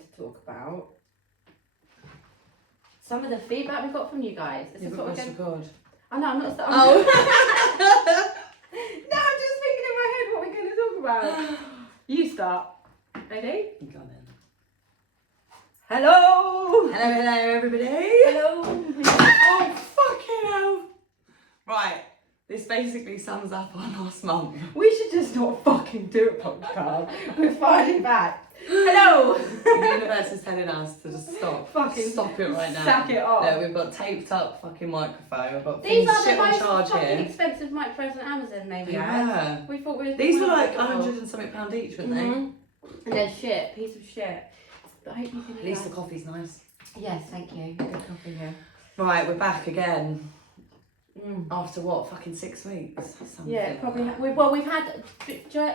to talk about some of the feedback we got from you guys. Is this what we're going to record? Oh no, I'm not starting. Oh. No, I'm just thinking in my head what we're going to talk about. You start. Ready? Go on then. Hello! Hello, everybody. Hello! Oh, fucking hell. Right, this basically sums up our last month. We should just not fucking do a podcast. We're finally back. Hello! The universe is telling us to just stop. Fucking stop it right now. sack it off. No, we've got taped up fucking microphone. We've got These things are the shit on most charge fucking here. expensive microphones on Amazon, maybe. Yeah. We thought we were. These were like £100 and something each, weren't they? And they're shit, piece of shit. But I hope you can. At least the coffee's nice. Yes, thank you. Good coffee here. Right, we're back again. After what, fucking 6 weeks? Something Yeah, like probably. that. We've had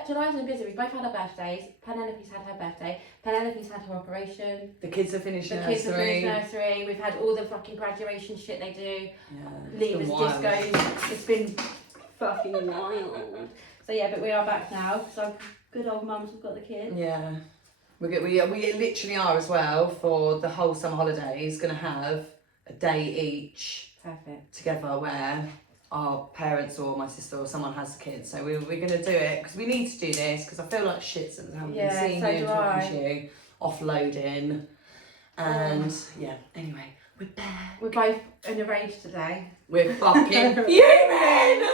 July's been busy. We've both had our birthdays. Penelope's had her birthday. Penelope's had her operation. The kids have finished The nursery. kids have finished nursery. We've had all the fucking graduation shit they do. Yeah, Leavers, discos. It's been fucking wild. So yeah, but we are back now. So good old mums have got the kids. Yeah. We literally are as well for the whole summer holidays going to have a day each Perfect. together where our parents or my sister or someone has the kids. So we're going to do it because we need to do this because I feel like shit since I haven't been seeing so you, do talking to you, offloading. And yeah, anyway, we're back. We're both in a rage today. We're fucking fuming!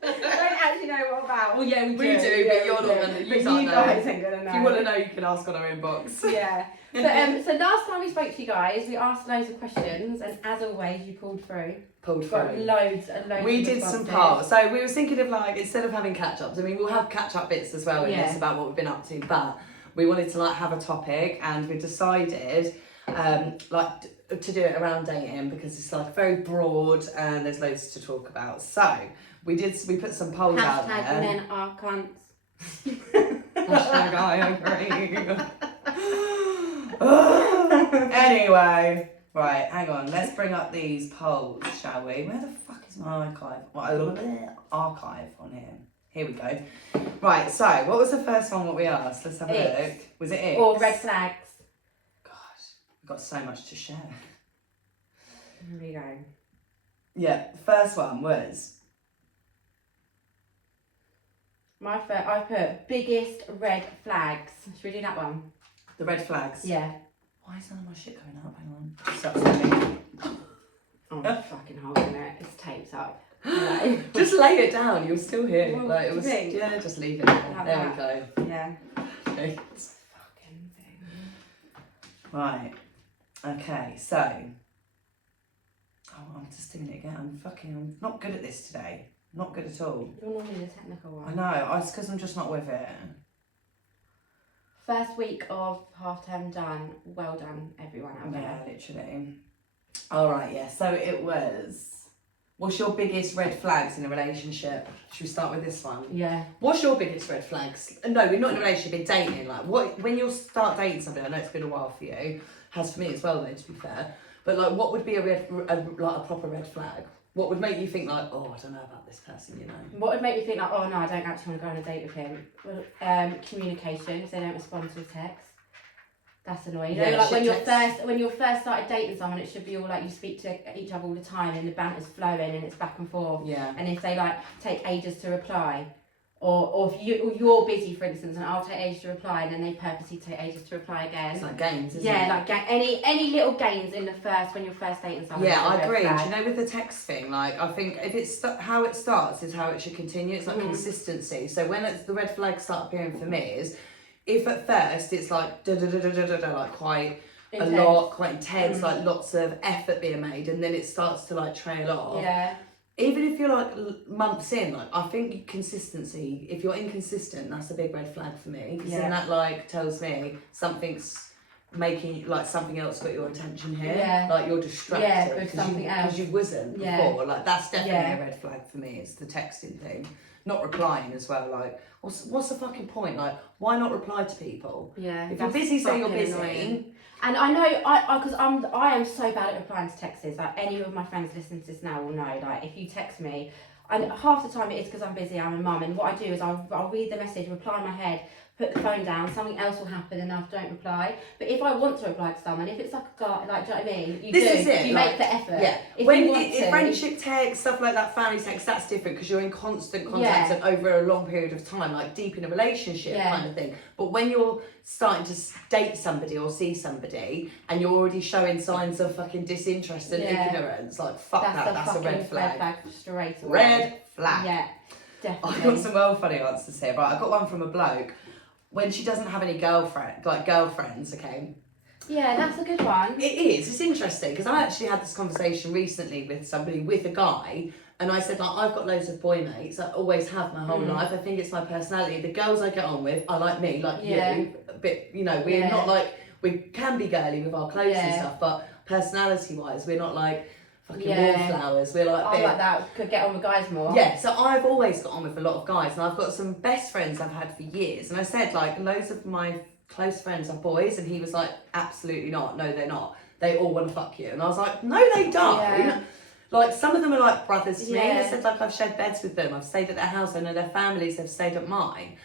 Don't actually know what about. Well, yeah, we do. But you're not going to. You guys ain't gonna know. If you want to know, you can ask on our inbox. Yeah. So last time we spoke to you guys, we asked loads of questions, and as always, you pulled through. Got loads and loads. We of did some responses. polls. So we were thinking of like, instead of having catch-ups, I mean, we'll have catch-up bits as well in Yeah. this about what we've been up to, but we wanted to like have a topic, and we decided to do it around dating because it's like very broad and there's loads to talk about. So we put some polls out there. Hashtag men are cunts. Hashtag I agree. Anyway, right, hang on. Let's bring up these polls, shall we? Where the fuck is my archive? Archive on here. Here we go. Right, so what was the first one? What we asked? Let's have a look. Was it it? Or red flags. Gosh, we've got so much to share. Here we go. Yeah, the first one was. I put biggest red flags. Should we do that one? The red flags. Yeah. Why is none of my shit going up? Hang on. Stop. Oh, I'm fucking holding it. It's taped up. Just lay it down. You're still here. Well, like it was. think? Yeah, just leave it there. Like There that. we go. Yeah. Thanks. Fucking thing. Right. Okay. So. Oh, I'm just doing it again. I'm not good at this today. Not good at all. You're normally the technical one. I know. It's because I'm just not with it. First week of half term done. Well done, everyone out there. Yeah, literally. All right. Yeah. So it was. What's your biggest red flags in a relationship? Should we start with this one? Yeah. What's your biggest red flags? No, we're not in a relationship, in dating. Like, what when you start dating somebody, I know it's been a while for you, has for me as well though, to be fair. But like, what would be a proper red flag? What would make you think like, oh, I don't know about this person, you know? What would make me think like, oh no, I don't actually want to go on a date with him? Well, communication, because they don't respond to a text. That's annoying. You know, Yeah, like when text. you're first started dating someone, it should be all like you speak to each other all the time and the banter's flowing and it's back and forth. Yeah. And if they like take ages to reply, or if you're busy, for instance, and I'll take ages to reply, and then they purposely take ages to reply again. It's like games, isn't it? Yeah, like any little gains in the first when you're first dating someone. Yeah, is a I red agree. flag. Do you know, with the text thing, like, I think if it's how it starts is how it should continue. It's like consistency. So when the red flags start appearing for me is, if at first it's like like quite Intense. a lot, quite intense, like lots of effort being made, and then it starts to like trail off. Yeah. Even if you're like months in, like I think consistency, if you're inconsistent, that's a big red flag for me. Because then that like tells me something's making, like something else got your attention here. Yeah. Like you're distracted. Yeah, with something else. Because you wasn't Yeah. before. Like that's definitely Yeah. a red flag for me. It's the texting thing. Not replying as well. Like what's the fucking point? Like why not reply to people? Yeah. If you're busy, say you're busy. And I know, because I am so bad at replying to texts. Like any of my friends listening to this now will know. Like if you text me, and half the time it is because I'm busy. I'm a mum, and what I do is I'll read the message, reply in my head, put the phone down, something else will happen and I don't reply. But if I want to reply to someone, if it's like a guy, like, do you know what I mean? This is it, You like, make the effort. Yeah. If When you want if to, friendship text, stuff like that, family text, that's different because you're in constant contact Yeah. and over a long period of time, like deep in a relationship Yeah. kind of thing. But when you're starting to date somebody or see somebody and you're already showing signs of fucking disinterest and Yeah. ignorance, like fuck that's a red flag. Straight away. Red flag. Yeah, definitely. I've got some well funny answers here. Right, I got one from a bloke. When she doesn't have any girlfriends, okay. Yeah, that's a good one. It is. It's interesting because I actually had this conversation recently with somebody, with a guy, and I said, like, I've got loads of boy mates. I always have my whole life. I think it's my personality. The girls I get on with are like me, like you. But, you know, we're not like, we can be girly with our clothes and stuff, but personality-wise, we're not like fucking wallflowers. We're like, I like that. Could get on with guys more. yeah, so I've always got on with a lot of guys, and I've got some best friends I've had for years. And I said, like, loads of my close friends are boys, and he was like, absolutely not. No, they're not. They all want to fuck you. And I was like, no, they don't. Yeah. Like, some of them are like brothers to me. Yeah. I said, like, I've shared beds with them. I've stayed at their house. I know their families have stayed at mine.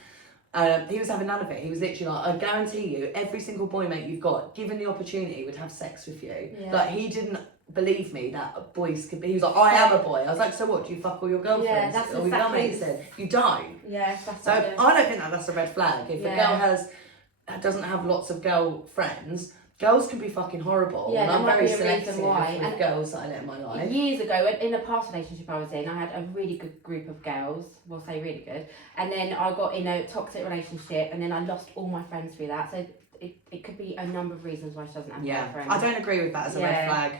He was having none of it. He was literally like, I guarantee you, every single boy mate you've got, given the opportunity, would have sex with you. Yeah. Like, he didn't believe me that boys could be. He was like, I am a boy. I was like, so what? Do you fuck all your girlfriends? Yeah, that's Or we exactly- mates then? You don't. Yeah, that's So what I don't think that's a red flag. If a girl doesn't have lots of girlfriends, girls can be fucking horrible. Yeah, and there I'm might very be a reason selective why. with And girls that I let in my life. Years ago, in a past relationship I was in, I had a really good group of girls, we'll say really good, and then I got in a toxic relationship, and then I lost all my friends through that, so it could be a number of reasons why she doesn't have girlfriends. I don't agree with that as a red flag.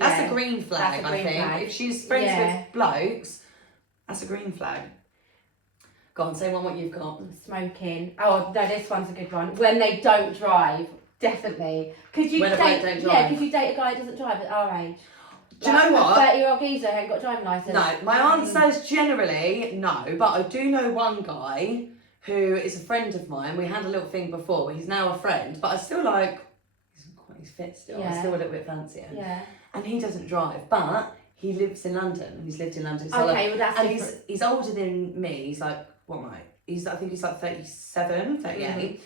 That's a green flag, That's a green I think. flag. If she's friends with blokes, that's a green flag. Go on, say what you've got. Smoking. Oh, no, this one's a good one. When they don't drive, definitely. Could you When a bloke don't drive? Yeah, could you date a guy who doesn't drive at our age? Do you know what? A 30-year-old geezer who ain't got a driving licence. No, my answer is generally no, but I do know one guy who is a friend of mine. We had a little thing before, but he's now a friend, but I still like, he's fit still. I still a little bit fancy him. Yeah. And he doesn't drive, but he lives in London. He's lived in London. So Okay, well that's and different. he's older than me. He's like, what, mate? I think he's like 37, 38. Mm-hmm.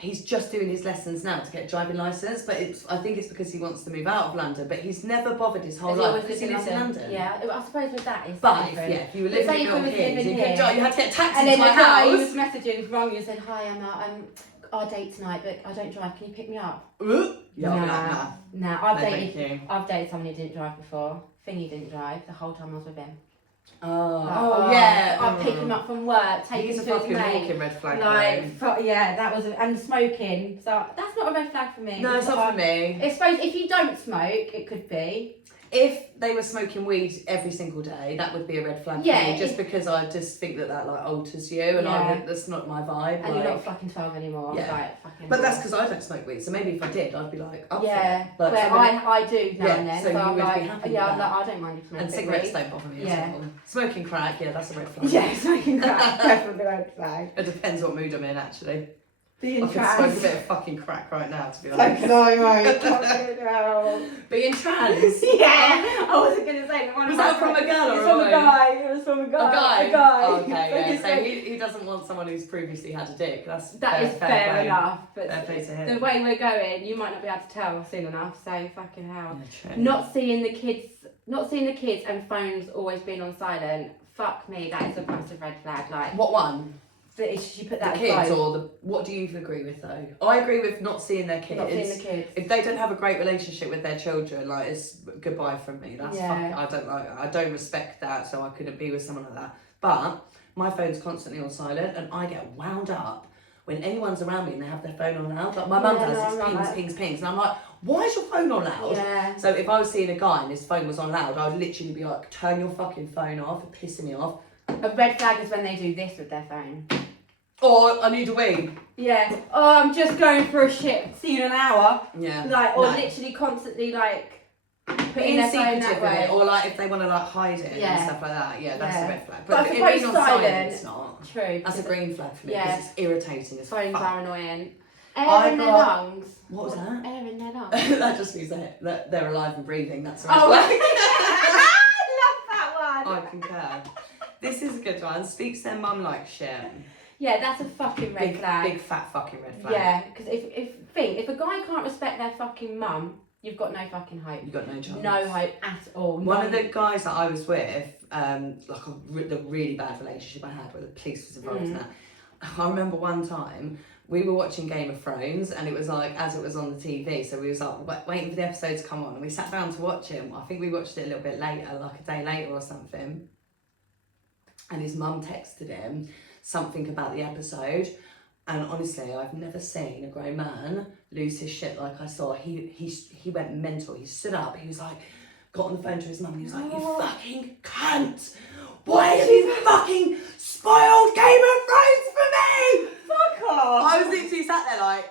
He's just doing his lessons now to get a driving licence, but I think it's because he wants to move out of London, but he's never bothered his whole Has he life always because he lived lives in London. Yeah, I suppose with that it's But different. if you were But living say in if we Milton was Keynes, living you here, had to get a taxi and to then my the guy who was house. messaging wrong, you said, hi Emma, our date tonight, but I don't drive, can you pick me up? Yeah, I'll be like, nah. Nah, No, thank you. I've dated someone who didn't drive before. Thingy didn't drive the whole time I was with him. Oh, yeah. I'd pick him up from work, take He's him a to his fucking mate. walking red flag. Yeah, that was and smoking. So that's not a red flag for me. No, it's not for me. I suppose if you don't smoke, it could be. If they were smoking weed every single day, that would be a red flag for Yeah, me. Just because I just think that like alters you, and that's not my vibe. And you're not fucking 12 anymore. Yeah. Like, fucking But that's because I don't smoke weed. So maybe if I did, I'd be like, up yeah, for it. Like, where I do now and then. so you I'm would be like, happy with yeah, that. I don't mind if you smoke and a bit cigarettes weed. don't bother me Yeah. as well. Smoking crack, yeah, that's a red flag. Yeah, smoking crack, definitely red flag. It depends what mood I'm in, actually. Being I could trans. smoke a bit of fucking crack right now, to be So honest. can I, mate. Fucking hell. Being trans? Yeah, I wasn't going to say the one. Was that from a girl or It's a from a boy? guy. It was from a guy. A guy? A guy. Okay, yeah. So So he doesn't want someone who's previously had a dick. That's that is fair play. enough. But Fair play to him. the way we're going, you might not be able to tell soon enough. So fucking hell. Yeah, true. Not seeing the kids and phones always being on silent. Fuck me, that is a massive red flag. Like, What one? she put that The as kids both. or the... What do you agree with, though? I agree with not seeing their kids. Not seeing the kids. If they don't have a great relationship with their children, like, it's goodbye from me. That's Yeah. I don't respect that, so I couldn't be with someone like that. But my phone's constantly on silent, and I get wound up when anyone's around me and they have their phone on loud. Like my mum Yeah, does, no, it's I'm pings, like that. pings, pings, and I'm like, why is your phone on loud? Yeah. So if I was seeing a guy and his phone was on loud, I would literally be like, turn your fucking phone off, it's pissing me off. A red flag is when they do this with their phone. Or I need a wee. Yeah. Oh, I'm just going for a shit. See you in an hour. Yeah. Like, or No. literally constantly like putting Being their phone secretive that with way. it, or like if they want to like hide it Yeah. and stuff like that, yeah, that's Yeah. a red flag. But I But, it suppose being on silent, silent- it's not. True. That's a green flag for me Yeah. because it's irritating as Phones fuck. are annoying. Air I in their got- lungs. What was that? Air in their lungs. That just means that they're alive and breathing. That's a red Oh, flag. I love that one. I concur. This is a good one. Speaks their mum like shit. Yeah, that's a fucking red flag. Big fat fucking red flag. Yeah, because if a guy can't respect their fucking mum, you've got no fucking hope. You've got no chance. No hope at all. One of the guys that I was with, the really bad relationship I had where the police was involved in that. I remember one time we were watching Game of Thrones and it was like as it was on the TV, so we was like waiting for the episode to come on and we sat down to watch him. I think we watched it a little bit later, like a day later or something. And his mum texted him something about the episode. And honestly, I've never seen a grown man lose his shit like I saw. He went mental. He stood up. He was like, got on the phone to his mum. He was like, "You fucking cunt! Why have you fucking spoiled Game of Thrones for me?" Fuck off! I was literally sat there like,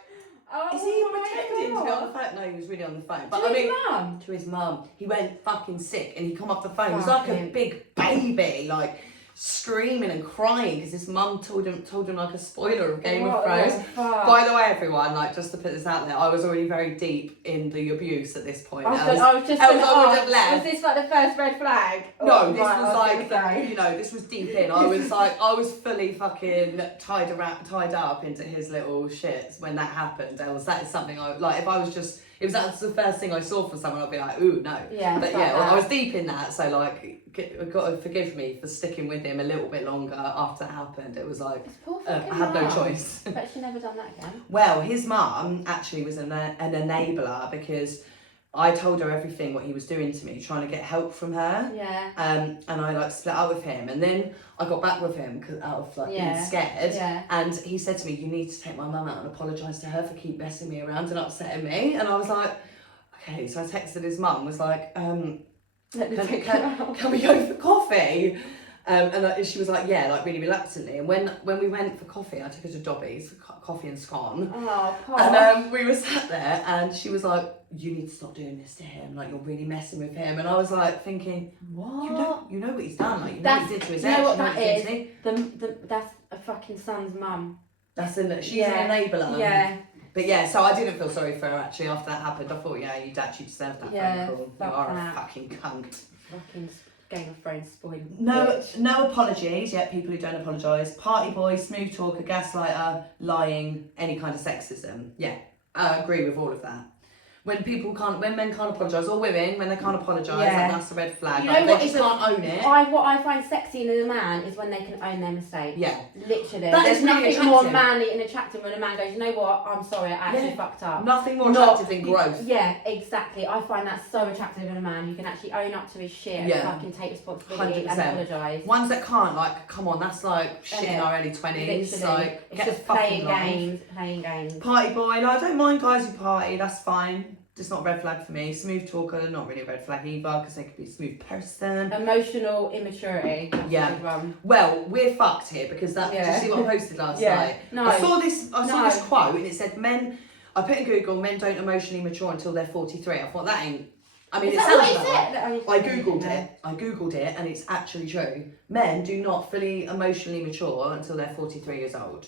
is he my pretending to be God. on the phone? No, he was really on the phone. But To I his mean, mum? to his mum. He went fucking sick and he come off the phone. He was like a big baby, like screaming and crying because his mum told him like a spoiler of Game of Thrones. By the way, everyone, like just to put this out there, I was already very deep in the abuse at this point. I was just gonna have ask, left. was this like the first red flag? No, this Right, was like, say. you know, this was deep in. I was fully fucking tied up into his little shits when that happened. That is something I like. If I was just, if that's the first thing I saw from someone, I'd be like, ooh, no. Yeah, but fuck yeah, that. I was deep in that. So like, you've got to forgive me for sticking with him a little bit longer after it happened. It was like, It's poor I fucking had no mum. choice. But she never done that again. Well, his mum actually was an enabler because I told her everything what he was doing to me, trying to get help from her. Yeah. And I like split up with him, and then I got back with him cause out of like being scared. Yeah. And he said to me, "You need to take my mum out and apologise to her for keep messing me around and upsetting me." And I was like, okay. So I texted his mum, was like, Let me take her out. can we go for coffee? And she was like, yeah, like really reluctantly. And when we went for coffee, I took her to Dobby's for coffee and scone. Oh, poor. And we were sat there and she was like, "You need to stop doing this to him, like you're really messing with him." And I was like thinking, What? you know what he's done, like you know That's, what he did to his you know ex, what you know that what he did is? to me. That's a fucking son's mum. She's Yeah. an enabler. Yeah. But yeah, so I didn't feel sorry for her actually after that happened. I thought, yeah, you'd actually deserved that Yeah, phone call. You fuck are that. a fucking cunt. Fucking Game of Thrones spoiled. No apologies yet, people who don't apologise. Party boy, smooth talker, gaslighter, lying, any kind of sexism. Yeah, I agree with all of that. When men can't apologise, or women, when they can't apologise, Yeah. that's a red flag. You know Like, what they just is a- can't own it. What I find sexy in a man is when they can own their mistake. Yeah. Literally. That There's is really nothing more attractive. manly and attractive when a man goes, "You know what, I'm sorry, I actually Yeah. fucked up." Nothing more Not- attractive than growth. Yeah, exactly. I find that so attractive in a man. You can actually own up to his shit and Yeah. fucking take responsibility 100%. and apologise. Ones that can't, like, come on, that's like shit in Yeah. our early 20s. Literally. Like, It's get just a fucking playing life. games. Party boy, like, I don't mind guys who party, that's fine. Just not a red flag for me. Smooth talker, not really a red flag either, because they could be a smooth person. Emotional immaturity. That's Yeah. a good one. Well, we're fucked here because did Yeah. you see what I posted last Yeah. night? No. I saw this No. quote and it said I put in Google, men don't emotionally mature until they're 43. I thought that ain't, I mean, Is it that sounds what it like said? I googled it and it's actually true. Men do not fully emotionally mature until they're 43 years old.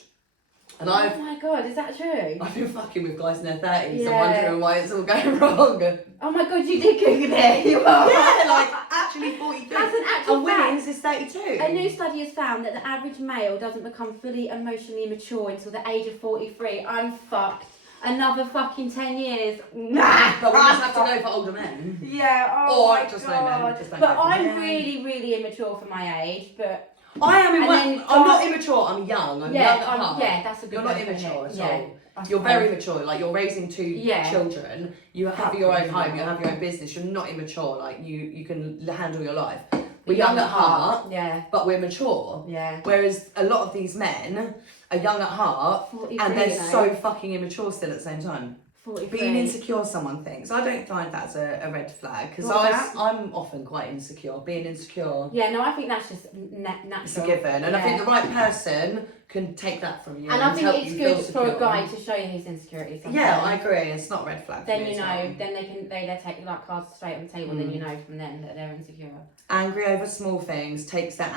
And Oh my god, is that true? I've been fucking with guys in their 30s and Yeah. wondering why it's all going wrong. Oh my god, you did Google it. You are. Yeah, like actually 43. That's an actual and fact. women's is 32. A new study has found that the average male doesn't become fully emotionally mature until the age of 43. I'm fucked. Another fucking 10 years. Nah. But we just have to go for older men. Yeah, oh Or my just no god. men, just don't But go for I'm men. really, really immature for my age. But I am. And then I'm not guys- immature. I'm young. I'm yeah, young at heart. yeah, that's a good You're not way of putting immature it. at Yeah. all. I You're suppose. very mature. Like you're raising two Yeah. children. You have Fuck your own me. home. You have your own business. You're not immature. Like you can handle your life. We're But young at heart, Yeah, but we're mature. yeah. Whereas a lot of these men are young at heart 43, and they're you know. so fucking immature still at the same time. 43. Being insecure, someone thinks. I don't find that's a red flag because What's that? I'm often quite insecure. Being insecure, Yeah, no, I think that's just natural. it's a given, and I think the right person can take that from you. And I think help it's you feel good for a secure. guy to show you his insecurities. Yeah, I sometimes. agree. It's not a red flag. for Then me you as know. well. Then they take like cards straight on the table. Then you know from them that they're insecure. Angry over small things takes that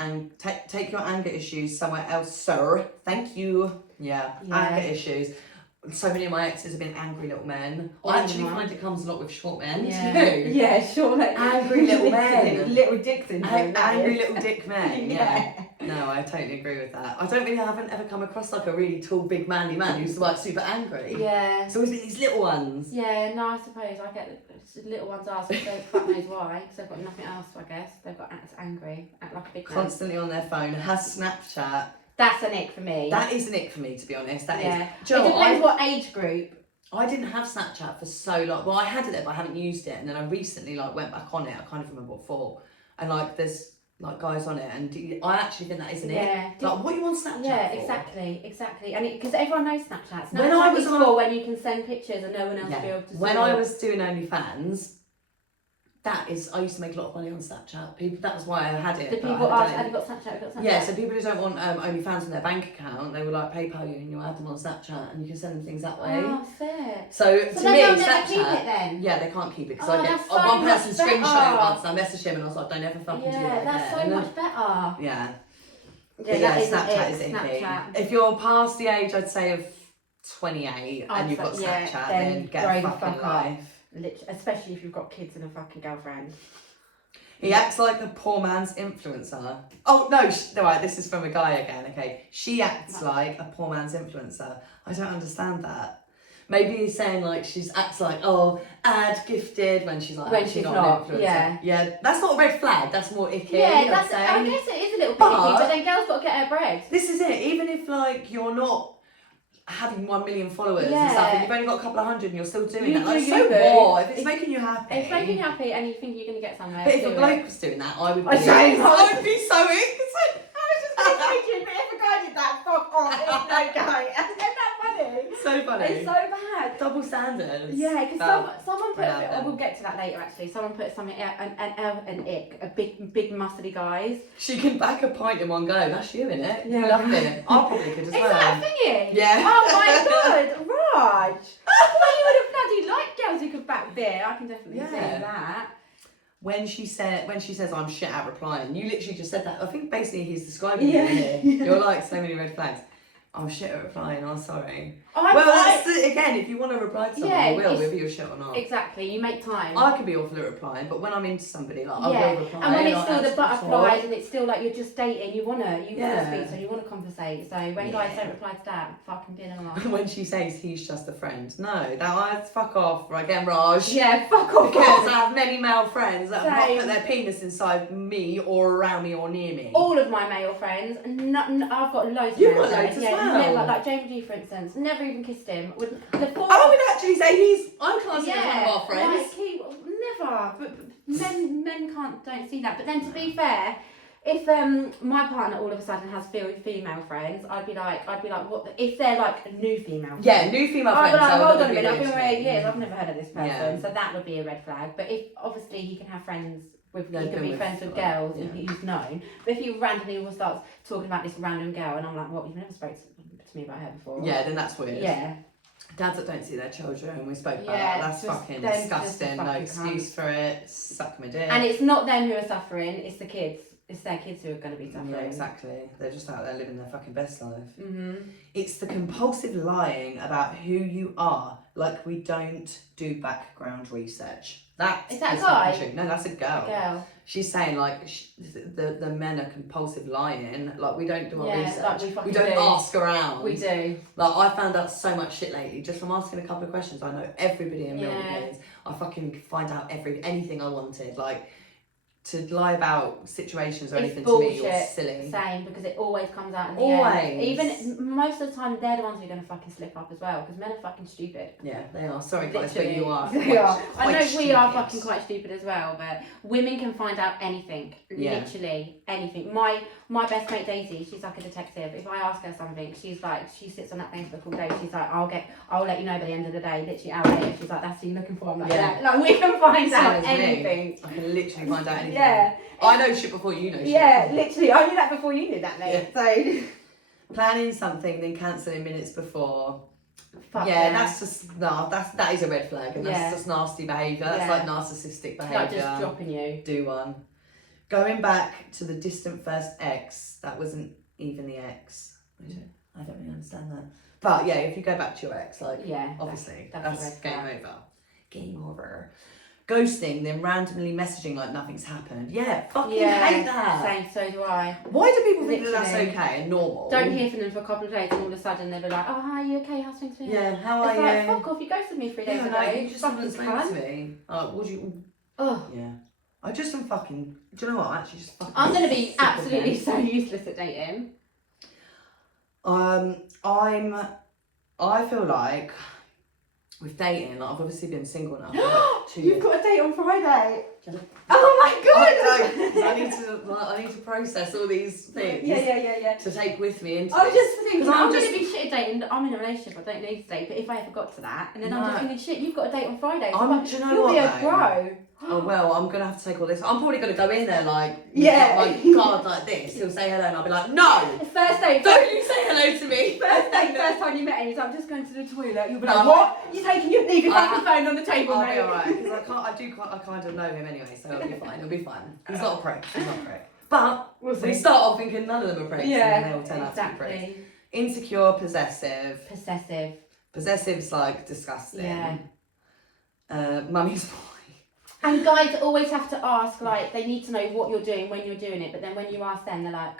take your anger issues somewhere else, sir. Thank you. Yeah, Yeah. anger issues. So many of my exes have been angry little men. I Yeah, actually mine. find it comes a lot with short men Yeah. too. Yeah, sure. Like, Angry little men. little dicks in Angry little dick men. Yeah. No, I totally agree with that. I haven't ever come across like a really tall, big, manly man who's like super angry. Yeah. It's always been these little ones. Yeah, no, I suppose I get the little ones are, so fuck knows why, because they've got nothing else, I guess. They've got act angry, act like a big man. Constantly on their phone, has Snapchat. That's an ick for me. That is an ick for me, to be honest. That yeah. is. Do you know it depends what age group. I didn't have Snapchat for so long. Well, I had it there, but I haven't used it. And then I recently like went back on it. I can't even remember what for. And like, there's like guys on it, and I actually think that isn't it. Like, what you on Snapchat Yeah, for? exactly. And because everyone knows Snapchat. Snapchat When I was is on, for when you can send pictures and no one else will be able to see when it. I was doing OnlyFans, I used to make a lot of money on Snapchat. People, that was why I had it. The people ask, have you got Snapchat? Yeah, so people who don't want OnlyFans on their bank account, they will like PayPal you and you add them on Snapchat and you can send them things that way. Oh, fair. So to me, they'll Snapchat. never keep it then? Yeah, they can't keep it because Oh, I get that's so one much person screenshot it better. once and I messaged him and I was like, don't ever fucking do that Yeah, that's again. so much better. Yeah. Yeah, Yeah, that Snapchat is is icky. Snapchat. If you're past the age, I'd say of 28 and you've got yeah, Snapchat, then then get grow a the fucking fuck life. Especially if you've got kids and a fucking girlfriend. He acts like a poor man's influencer. Oh, no, right, this is from a guy again, okay. She acts like a poor man's influencer. I don't understand that. Maybe he's saying like acts like, oh, gifted when she's like when actually she's not an influencer. yeah. Yeah, that's not a red flag, that's more icky. Yeah, you know I saying? guess it is a little bit But- icky, but then girls got to get her bread. This is it, even if like you're not having 1 million followers and Yeah. stuff and you've only got a couple of hundred and you're still doing You that, like do so you, boo. what? If it's making you happy. If it's making you happy and you think you're going to get somewhere, But if do a it. bloke was doing that, I would be I say, I would be so excited. but if a guy did that, fuck off, it's no guy. Isn't that funny? So funny. It's so bad. Double standards. Yeah, because someone put, yeah. we'll get to that later actually, someone put something, an ick, a big muscly guys. She can back a pint in one go. That's you, innit? Yeah. You love it. I probably could as Is well. that a thingy? Yeah. Oh my god, Raj! I thought you would have bloody liked girls who could back beer. I can definitely see Yeah. that. When she says I'm shit at replying, you literally just said that. I think basically he's describing Yeah. you here. You're like so many red flags. I'm shit at replying. I'm sorry. Oh, Well, that's again. If you want to reply to someone, Yeah, you will, it's- whether you're shit or not. Exactly, you make time. I can be awful at replying, but when I'm into somebody, like I yeah, will reply. and when it's I'll still the answer butterflies before. and it's still like you're just dating, you wanna Yeah. speak, so you wanna conversate. So when guys Yeah. don't reply to that, fucking dinner off. When she says he's just a friend, no, that's fuck off. Right, again, Raj. Yeah, fuck off. Because I have many male friends that have Same. not put their penis inside me or around me or near me. All of my male friends, I've got loads of You've male got friends. loads as yeah, well. Never, like James G, for instance, never even kissed him. I would actually say I can't see one of our friends. Like never. But men don't see that. But then to be fair, if my partner all of a sudden has female friends, I'd be like, what? If they're like a new female friends, Yeah, new female I'd friends. be like, that hold would on a be minute, I've been weird with to 8 me. years, I've never heard of this person, Yeah. so that would be a red flag. But if obviously he can have friends with, They've he can been be with, friends with like, girls yeah. and he's known. But if he randomly all starts talking about this random girl, and I'm like, what? You've never spoke to me about her before? Yeah, then that's weird. Yeah. Dads that don't see their children, we spoke about Yeah, that. That's just fucking them just disgusting. No fucking excuse for it. Suck my dick. And it's not them who are suffering; it's the kids. It's their kids who are going to be suffering. Yeah, exactly. They're just out there living their fucking best life. Mhm. It's the compulsive lying about who you are, like we don't do background research. Is that a fucking guy? true. No, that's a girl. Girl. She's saying like the men are compulsive lying, like we don't do our Yeah, research. like we we fucking don't do. ask around. We do. Like I found out so much shit lately just from asking a couple of questions. I know everybody in Milton Yeah. Keynes. I fucking find out anything I wanted. Like to lie about situations or It's anything to me was bullshit. silly. Same, because it always comes out in the Always. end. Even most of the time, they're the ones who are going to fucking slip up as well, because men are fucking stupid. Yeah, they are. Sorry guys, but Literally. you are. They are. I know quite we are stupid. fucking quite stupid as well, but women can find out anything. Yeah. Literally anything. My best mate Daisy, she's like a detective. If I ask her something, she sits on that Facebook all day. She's like, I'll let you know by the end of the day. Literally hour later, she's like, that's who you're looking for. I'm like, Yeah. yeah. Like we can find Same out as me. anything. I can literally find out anything. Yeah. I know shit before you know shit. Yeah, literally. I knew that before you knew that, mate. So. Planning something, then cancelling minutes before. Fuck yeah, that's just that is a red flag, and Yeah. that's just nasty behaviour. That's Yeah. like narcissistic behaviour. Like just dropping you. Do one. Going back to the distant first ex, that wasn't even the ex. I don't really understand that. But yeah, if you go back to your ex, like Yeah. obviously that's a that's red game flag. over. Game over. ghosting, then randomly messaging like nothing's happened. Yeah, fucking hate that. Same, so do I. Why do people think that that's Literally. okay and normal? Don't hear from them for a couple of days, and all of a sudden they'll be like, "Oh, hi, you okay? How's things for you?" Yeah, how are It's you? like, fuck off, you ghosted me 3 days Yeah, ago. like, you just fucking haven't spoken to cunt. me. Would you? Ugh. Yeah. I just am fucking. Do you know what? I actually just fucking. I'm gonna be sick of absolutely them. so useless at dating. I feel like with dating, like I've obviously been single now for like 2 years. You've got a date on Friday. Oh my god! I need to process all these things. Yeah. To take with me into. I'm just thinking, 'Cause I'm I'm gonna be shit at dating. I'm in a relationship. I don't need to date. But if I ever got to that, and then I'm No. just thinking, shit, you've got a date on Friday. Do you know You'll what? be a though? bro. Oh well, I'm gonna have to take all this. I'm probably gonna go in there like Yeah. like God like this. He'll say hello and I'll be like, no, First date. don't you say hello to me. First date, first time you met him, he's like, I'm just going to the toilet. You'll be No, like, what? You're leaving your fucking phone on the table, I'll mate. be alright because I kind of know him anyway, so it'll be fine. It'll be fine. He's not a prick. He's not a prick. But We'll we see. start off thinking none of them are pricks, and then they all turn out to be pricks. exactly. Insecure, possessive. Possessive. Possessive's like disgusting. Yeah. Mummy's boy. And guys always have to ask, like, they need to know what you're doing when you're doing it, but then when you ask them, they're like,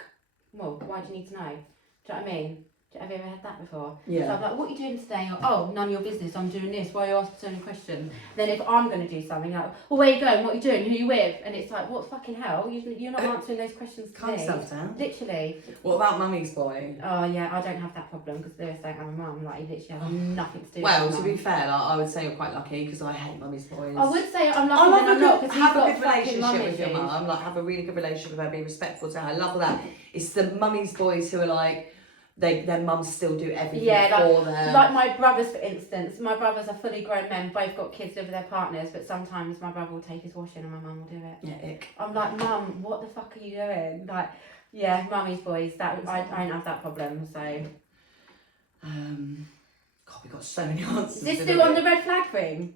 well, why do you need to know? Do you know what I mean? Have you ever had that before? Yeah. So I'm like, what are you doing today? Or, oh, none of your business, I'm doing this. Why are you asking so many questions? Then if I'm going to do something, like, well, where are you going? What are you doing? Who are you with? And it's like, what fucking hell? You're not answering those questions to Calm me. yourself down. Literally. What about Mummy's boy? Oh, yeah, I don't have that problem because Lewis don't have a mum. Like, he literally has nothing to do Well, with to his be fair, like, I would say you're quite lucky because I hate Mummy's boys. I would say I'm I lucky, love then I'm not because he's have got a good fucking relationship mum with your issues. mum. Like have a really good relationship with her, be respectful to her. I love all that. It's the Mummy's boys who are like their mums still do everything for them. Like my brothers, for instance. My brothers are fully grown men, both got kids live with their partners, but sometimes my brother will take his washing and my mum will do it. Yeah, ick. I'm like, Mum, what the fuck are you doing? Like, yeah, Mummy's boys. That I don't have that problem. So, God, we've got so many answers. is this still on the red flag thing?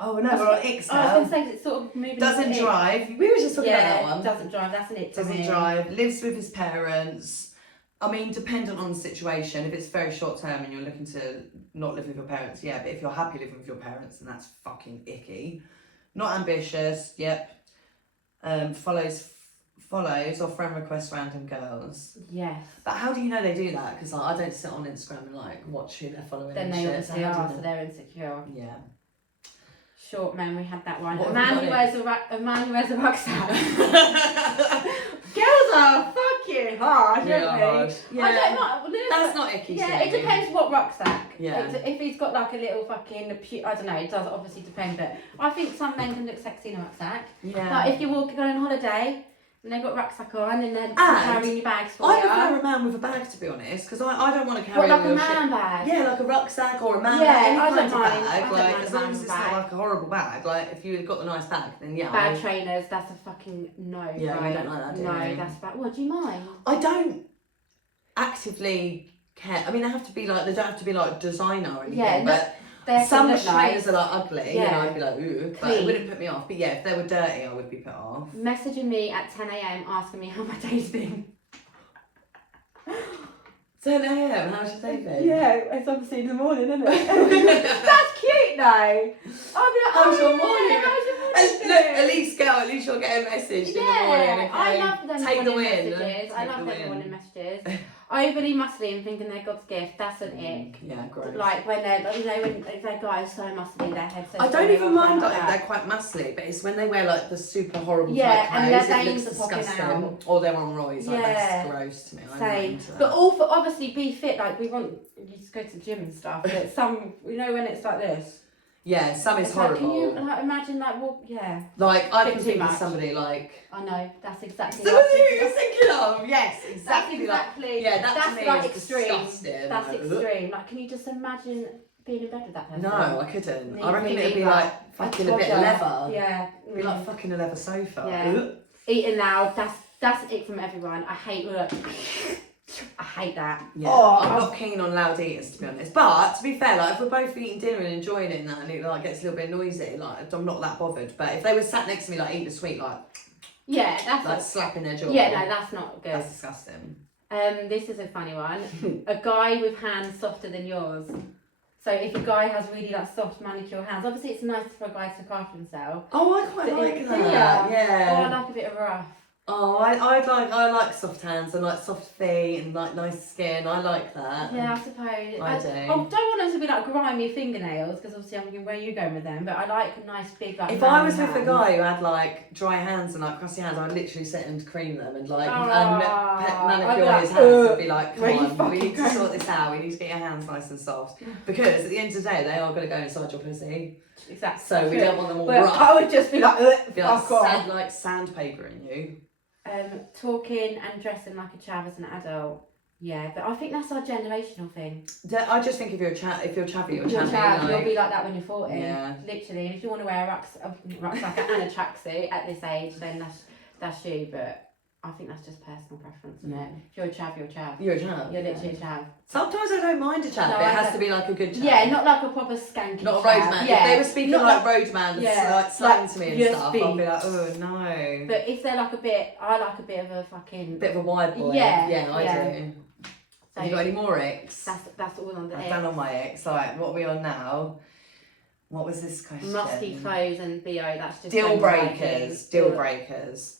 Oh no, we're on X I was now. going to say 'cause it's sort of moving. Doesn't into drive. We were just talking about that Yeah, one. doesn't drive. That's an it. to Doesn't me. drive. Lives with his parents. I mean, dependent on the situation. If it's very short term and you're looking to not live with your parents, yeah. But if you're happy living with your parents, then that's fucking icky. Not ambitious. Yep. Follows or friend requests random girls. Yes. But how do you know they do that? Because like, I don't sit on Instagram and like watch who they're following. Then and they shit. obviously how do you are, know? so they're insecure. Yeah. Short man, we had that one. What A have man we who got wears a man who wears a rucksack. Girls are fucking hard, Yeah, aren't hard. they? Yeah. I don't know. That's not icky. Yeah, to it me. depends what rucksack. Yeah. If he's got like a little fucking, I don't know, it does obviously depend, but I think some men can look sexy in a rucksack. Yeah. Like if you're walking on holiday and they've got rucksack on and they're And carrying your bags for I you. prefer a man with a bag, to be honest, because I don't want to carry What, like all a your man shit. bag? Yeah, like a rucksack or a man Yeah, bag, any I don't kind of mind. I bag. don't Like mind as a long man as it's bag. not like a horrible bag. Like if you've got the nice bag, then yeah. Bad trainers, that's a fucking no. Yeah, right? you don't like that, do No, you? that's bad. What, do you mind? I don't actively care. I mean, they have to be like they don't have to be like designer or anything. Yeah, but They're some look trainers nice. are like ugly. Yeah. And I'd be like, ooh, but it Clean. wouldn't put me off. But yeah, if they were dirty, I would be put off. Messaging me at 10 a.m. asking me how my day's been. 10 a.m. How's your day been? Yeah, it's obviously in the morning, isn't it? That's cute though. I'll be like, How's your yeah, morning? how's your morning? And look, at least girl, at least you'll get a message in the morning. Okay? I love them Take the morning win. messages. I Take love the them win. morning messages. Overly muscly and thinking they're God's gift. That's an ick. Yeah, gross. Like when they're, when their guys so muscly, their heads so. I don't small, even mind like like that. they're quite muscly, but it's when they wear like the super horrible Yeah, tight and their clothes, it veins looks are popping disgusting. out. Or they're on roids, like Yeah. that's gross to me. I'm not Same, into that. but all for obviously be fit. Like we want you to go to the gym and stuff. But some, you know, when it's like this. yeah, some is It's like, horrible. can you like, imagine like what? Yeah, Like I Bit can too think of much. somebody like. I know. That's exactly. So what what I'm are thinking you of. thinking of? Yes, That's exactly. exactly. Yeah, that that's to me like is extreme. disgusting. That's Like, extreme. Like, can you just imagine being in bed with that person? No, I couldn't. Me- I reckon me it'd be neither. like fucking a bit of Torture. leather. Yeah. It'd be like fucking a leather sofa. Yeah. Ugh. Eating loud. That's it from everyone. I hate look. I hate that. Yeah, Oh, I'm not keen on loud eaters to be honest. But to be fair, like if we're both eating dinner and enjoying it and that, and it like gets a little bit noisy, like I'm not that bothered. But if they were sat next to me like eating a sweet, like Yeah, that's like slapping their jaw, yeah. No, that's not good. that's disgusting. This is a funny one. A guy with hands softer than yours. So if a guy has really like soft manicure hands, obviously it's nice for a guy to look after himself. Oh, I quite like Do that. ya? Yeah. Oh, I like a bit of rough. Oh, I like soft hands and like soft feet and like nice skin. I like that. Yeah, I suppose. I do. I don't want them to be like grimy fingernails because obviously I'm thinking where are you going with them. But I like nice big like. If I was manly with a hands. guy who had like dry hands and like crusty hands, I'd literally sit and cream them and like I'd manicure be like, his hands and be like, where you come on, we fucking need to going?" sort this out. We need to get your hands nice and soft because at the end of the day, they are going to go inside your pussy. Exactly. So we don't want them all But rough. I would just be like, Be like, fuck off. like sandpaper in you. Talking and dressing like a chav as an adult. Yeah, but I think that's our generational thing. I just think if you're chavvy, you're You're chavvy. chav, Like, you'll be like that when you're 40. Yeah. Literally, if you want to wear a rucksack and a tracksuit at this age, then that's you. But I think that's just personal preference, isn't it? If you're a chav, you're a chav. You're a chav. You're literally a chav. Sometimes I don't mind a chav, No, but it I has don't. to be like a good chav. Yeah, not like a proper skanky Not a chav. roadman. Yeah. If they were speaking Not like roadman, yeah, like slang like to me and USB. stuff, I'd be like, oh no. But if they're like a bit, I like a bit of a fucking. Bit of a wide boy. Yeah, Yeah, I yeah. do. So Have you got any more icks? that's all on the I've done on my icks. Like, what are we on now? What was this question? musty clothes and BO. That's just Deal so breakers. liking. Deal breakers.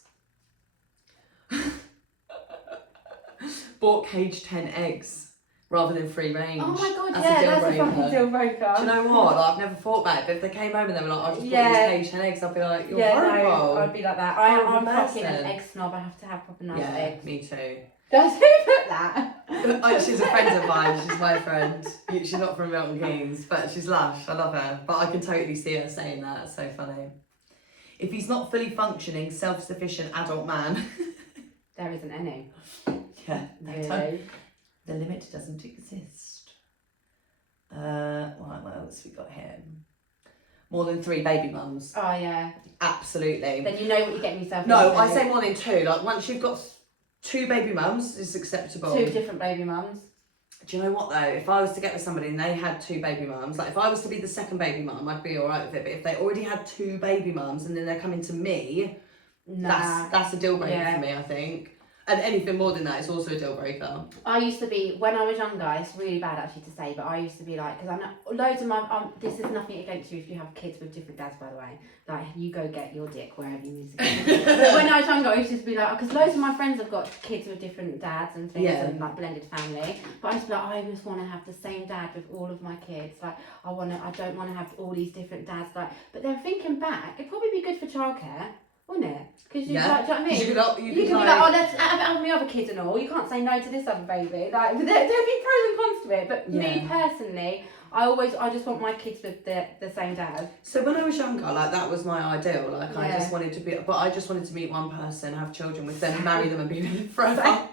Bought cage 10 eggs rather than free range. Oh my god, That's yeah, a deal that's breaker. a fucking deal breaker. Do you know what? Like, I've never thought about it, but if they came home and they were like, I just bought Yeah. these cage 10 eggs, I'd be like, you're Yeah, horrible. no, I'd be like that. Horrible I'm fucking an person. egg snob. I have to have proper nice Yeah, eggs. me too. Does who put that? She's a friend of mine, she's my friend. She's not from Milton Keynes, but she's lush, I love her. But I can totally see her saying that, it's so funny. If he's not fully functioning, self-sufficient adult man. There isn't any. Yeah, Really. the limit doesn't exist. What else we got here? More than 3 baby mums. Oh yeah. Absolutely. Then you know what you're getting yourself No, into. I say more than 2. Like once you've got 2 baby mums, it's acceptable. 2 different baby mums. Do you know what though? If I was to get with somebody and they had 2 baby mums, like if I was to be the second baby mum, I'd be alright with it. But if they already had 2 baby mums and then they're coming to me, Nah. that's a deal breaker Yeah. for me, I think. And anything more than that is also a deal breaker. I used to be, when I was younger, it's really bad actually to say, but I used to be like, because I know loads of my, this is nothing against you if you have kids with different dads, by the way. Like, you go get your dick wherever you need to go. But when I was younger, I used to be like, because loads of my friends have got kids with different dads and things, Yeah. and like blended family. But I used to be like, I just want to have the same dad with all of my kids. Like, I don't want to have all these different dads. Like, but then thinking back, it'd probably be good for childcare, wouldn't it? Because you, Yeah. like, do you know what I mean? You You could can be like, oh, let's have my other kids and all. You can't say no to this other baby. Like, there'd be pros and cons to it. But me Yeah. personally, I just want my kids with the same dad. So when I was younger, like that was my ideal. Like I Yeah. just wanted to be, but I just wanted to meet one person, have children with them, marry them, and be with them forever.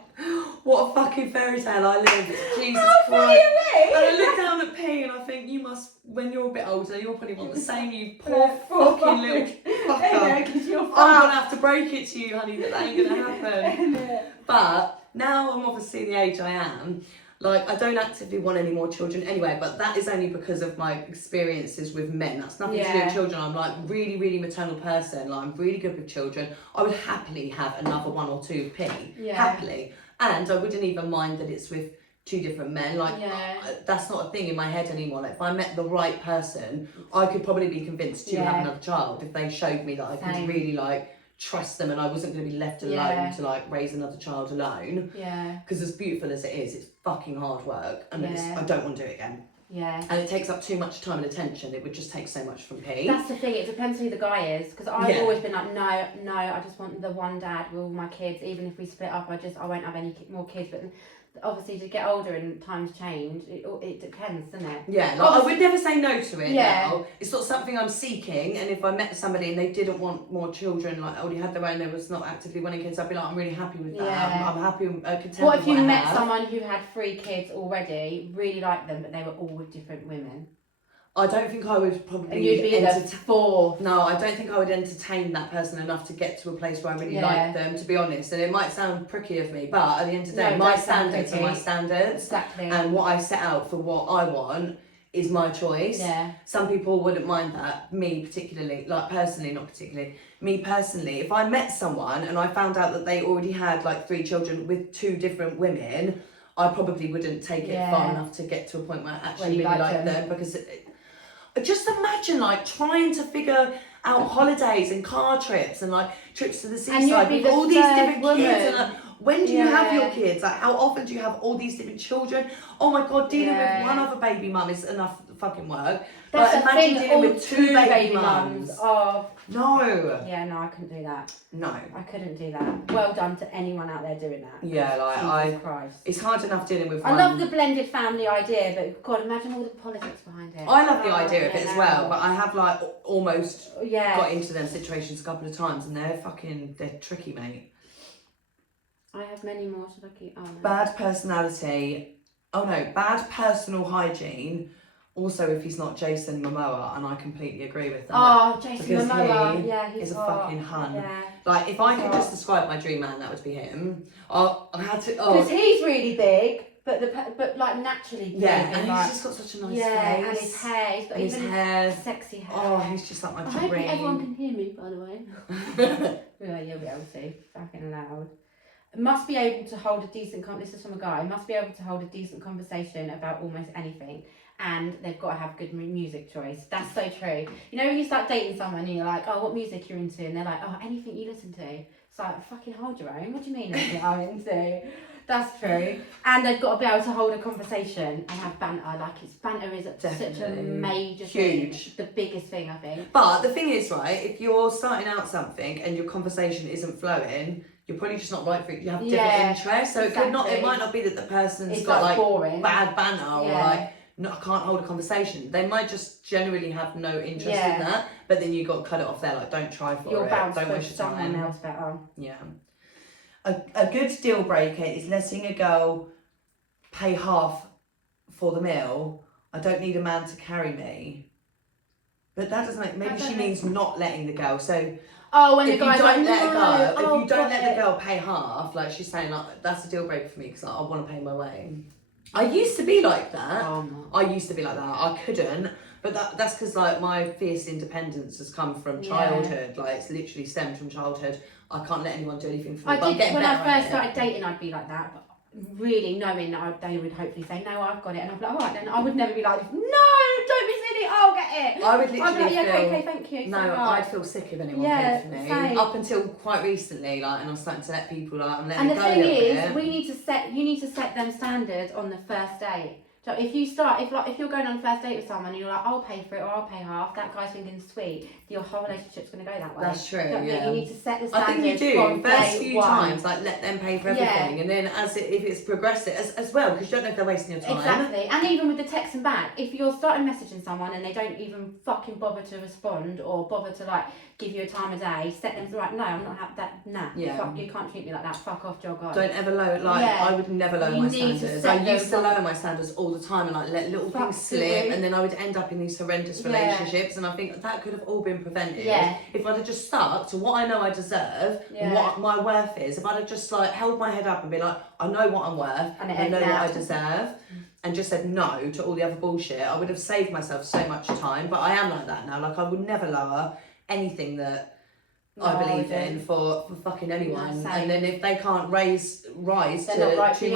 What a fucking fairy tale I lived. Jesus How funny Christ. are And I we? look down at P and I think you must, when you're a bit older, you'll probably want the same. You poor fucking little fucker. Because you're I'm gonna have to break it to you, honey, that ain't gonna happen. fat. But now I'm obviously the age I am. Like, I don't actively want any more children anyway, but that is only because of my experiences with men. That's nothing to do Yeah. with children. I'm like really, really maternal person. Like, I'm really good with children. I would happily have another 1 or 2 P. Yeah. Happily. And I wouldn't even mind that it's with 2 different men. Like, Yeah. that's not a thing in my head anymore. Like, if I met the right person, I could probably be convinced to Yeah. have another child if they showed me that I could Same. really, like, trust them and I wasn't going to be left alone Yeah. to, like, raise another child alone. Yeah. Because as beautiful as it is, it's fucking hard work and Yeah. I don't want to do it again. Yeah. And it takes up too much time and attention. It would just take so much from P. That's the thing, it depends who the guy is. Because I've Yeah. always been like, no, I just want the one dad with all my kids. Even if we split up, I won't have any more kids. But obviously, to get older and times change, it depends, doesn't it? Yeah, like, I would never say no to it Yeah. now. It's not something I'm seeking, and if I met somebody and they didn't want more children, like already had their own, they was not actively wanting kids, I'd be like, I'm really happy with that. Yeah. I'm happy, content What with if you I met have. someone who had 3 kids already, really liked them, but they were all with different women? I don't think I would probably And you'd be in the entertain. 4th. No, I don't think I would entertain that person enough to get to a place where I really Yeah. like them, to be honest. And it might sound pricky of me, but at the end of the day, No, my don't sound standards are pricky. my standards. Exactly. And what I set out for what I want is my choice. Yeah. Some people wouldn't mind that. Me particularly, like personally, not particularly. Me personally, if I met someone and I found out that they already had like 3 children with 2 different women, I probably wouldn't take it far enough to get to a point where I actually really like them, because just imagine like trying to figure out holidays and car trips and like trips to the seaside with all these different kids, and like, when do you have your kids? Like, how often do you have all these different children? Oh my god, dealing with one other baby mum is enough fucking work. That's but imagine dealing with two baby mums. mums. Oh no. Yeah, no, I couldn't do that. No. I couldn't do that. Well done to anyone out there doing that. Yeah, like Jesus Christ. it's hard enough dealing with. I love the blended family idea, but God, imagine all the politics behind it. I love the idea of it as well, but I have like almost yeah. got into them situations a couple of times, and they're tricky, mate. I have many more. Should I keep? Oh, no. Bad personality. Oh no, bad personal hygiene. Also, if he's not Jason Momoa, and I completely agree with that. Oh, Jason because Momoa. He's a hot. fucking hun. Yeah. Like, if I could just describe my dream man, that would be him. I had to. Because he's really big, but like naturally big. Yeah, and like, he's just got such a nice face. face. And his hair. He's got his hair. Sexy hair. Oh, he's just like my I hope dream. everyone can hear me, by the way. Yeah, you'll be able to. Fucking loud. Must be able to hold a decent this is from a guy. Must be able to hold a decent conversation about almost anything, and they've got to have good music choice. That's so true. You know when you start dating someone and you're like, oh, what music you're into, and they're like, oh, anything you listen to. It's like, fucking hold your own. What do you mean anything I'm into? That's true. And they've got to be able to hold a conversation and have banter. Like, banter is such a major huge thing. The biggest thing, I think. But the thing is, right, if you're starting out something and your conversation isn't flowing, you're probably just not right for it. You have different interests, so it might not be that the person's got like boring. bad banter or like no, I can't hold a conversation. They might just generally have no interest in that, but then you got to cut it off there. Like, don't try for You're it. bound Don't to waste your time. someone else better. Yeah. A good deal breaker is letting a girl pay half for the meal. I don't need a man to carry me. But that doesn't make. Maybe she means not letting the girl. So. Oh, when if the guy's you don't like, let no, her go, oh, if you don't let the girl pay half, like she's saying, like that's a deal breaker for me because I want to pay my way. I used to be like that. Oh, no. I used to be like that. I couldn't, but that's because like my fierce independence has come from childhood. Like it's literally stemmed from childhood. I can't let anyone do anything for me. I did when I first started dating. I'd be like that, but really knowing that they would hopefully say, no, I've got it, and I'd be like, all right, then I would never be like, no, don't be silly, I'll get it. I would literally I'd be like, yeah, feel, okay, thank you. No, so I'd feel sick if anyone paid for me. Same. Up until quite recently, like, and I'm starting to let people like, I'm letting and it the go a thing little bit. is, you need to set them standards on the first date. So if you're going on a first date with someone and you're like, I'll pay for it or I'll pay half, that guy's thinking sweet, your whole relationship's going to go that way. That's true. You need to set the standards. I think you do. From First day few one. times, like let them pay for everything, and then if it's progressive as well, because you don't know if they're wasting your time. Exactly, and even with the text and back, if you're starting messaging someone and they don't even fucking bother to respond or bother to like give you a time of day, set them right. No, I'm not that. Nah, fuck, you can't treat me like that. Fuck off, jog on. Don't ever lower. I would never lower my standards. I used to lower my standards all the time and like let little things slip, and then I would end up in these horrendous relationships. And I think that could have all been prevented if I'd have just stuck to what I know I deserve, what my worth is. If I'd have just like held my head up and be like, I know what I'm worth, and I know what I deserve. And just said no to all the other bullshit, I would have saved myself so much time. But I am like that now. Like I would never lower anything that I believe in for fucking anyone. No, and then if they can't rise to my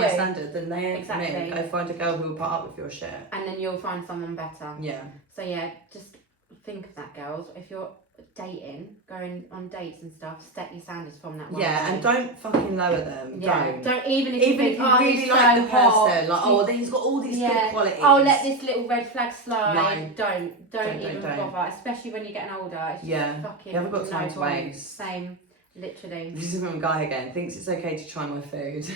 standard, then they ain't for me. Go find a girl who will put up with your shit. And then you'll find someone better. Yeah. So yeah, just think of that, girls. If you're dating, going on dates and stuff, set your standards from that one. Yeah, and don't fucking lower them. Don't even if you think, really like the person, like he's got all these good qualities. Oh, let this little red flag slide. No. Don't even bother, especially when you're getting older. It's just fucking you haven't got time to waste. Same, literally. This is from a guy again. Thinks it's okay to try my food.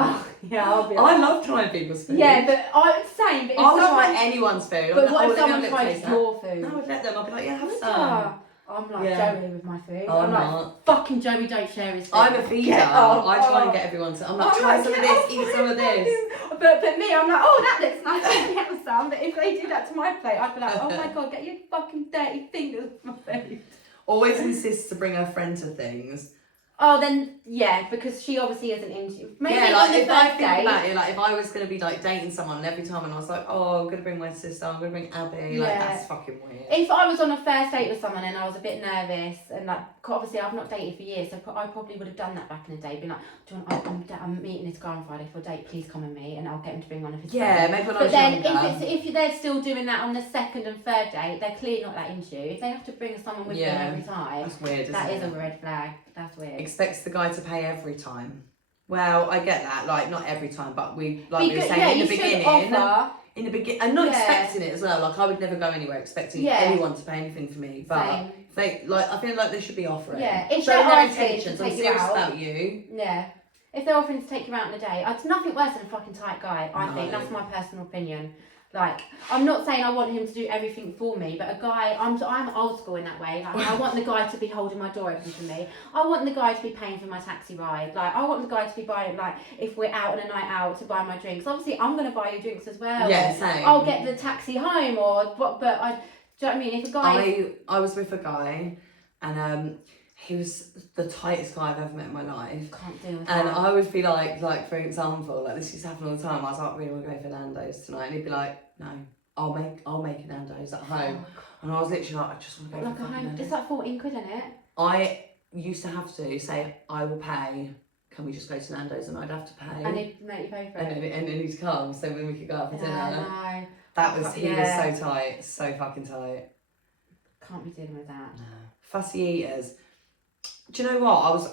Oh yeah, I'll be. I love trying people's food. Yeah, but I'm saying, but if I'll try anyone's food. But what if someone tries your food? No, I would let them. I'll be like, yeah, have some. I'm like Joey with my food. Oh, I'm like, fucking Joey, don't share his food. I'm a feeder. I try and get everyone to. I'm like, try some of this, eat some of this. But me, I'm like, oh, that looks nice. Let me have some. But if they do that to my plate, I'd be like, oh my god, get your fucking dirty fingers off my food. Always insists to bring her friend to things. Oh, then yeah, because she obviously isn't into. Maybe yeah, on like the if I first think date. about it, like if I was gonna be like dating someone and every time and I was like, oh, I'm gonna bring my sister, I'm gonna bring Abby, like Yeah. that's fucking weird. If I was on a first date with someone and I was a bit nervous and like obviously I've not dated for years, so I probably would have done that back in the day. Been like, do you want, I'm meeting this guy on Friday for a date. Please come with me, and I'll get him to bring one of his Yeah, friends. maybe when I But was then younger. if they're still doing that on the second and third date, they're clearly not that into you. If they have to bring someone with them every time, That's weird, isn't that it? is a red flag. That's weird. Expects the guy to pay every time. Well, I get that, like not every time, but we were Because, saying yeah, in the you should beginning. offer. In the beginning, and not Yeah. expecting it as well. Like I would never go anywhere expecting Yeah. anyone to pay anything for me. But Same. they like, I feel like they should be offering. Yeah, if showing they're their asking to intentions. I'm take you serious out. about you. Yeah. If they're offering to take you out on a date, it's nothing worse than a fucking tight guy, I think. No. That's my personal opinion. Like, I'm not saying I want him to do everything for me, but a guy, I'm old school in that way. Like, I want the guy to be holding my door open for me. I want the guy to be paying for my taxi ride. Like, I want the guy to be buying, like, if we're out on a night out, to buy my drinks. Obviously, I'm going to buy you drinks as well. Yeah, Or same. I'll get the taxi home, or what, but I, do you know what I mean? If a guy... I was with a guy, and he was the tightest guy I've ever met in my life. Can't deal with And that. I would be like, for example, like this used to happen all the time. I was like, really want to go for Nando's tonight, and he'd be like, no, I'll make a Nando's at home. And I was literally like, I just want to go Like for a fucking home, Nando's. it's like 14 quid, isn't it? I used to have to say, I will pay. Can we just go to Nando's? And I'd have to pay. And he'd make you pay for it. And then he'd come, so when we could go out for dinner. No. That was, he Yeah. was so tight, so fucking tight. Can't be dealing with that. No. Fussy eaters. Do you know what?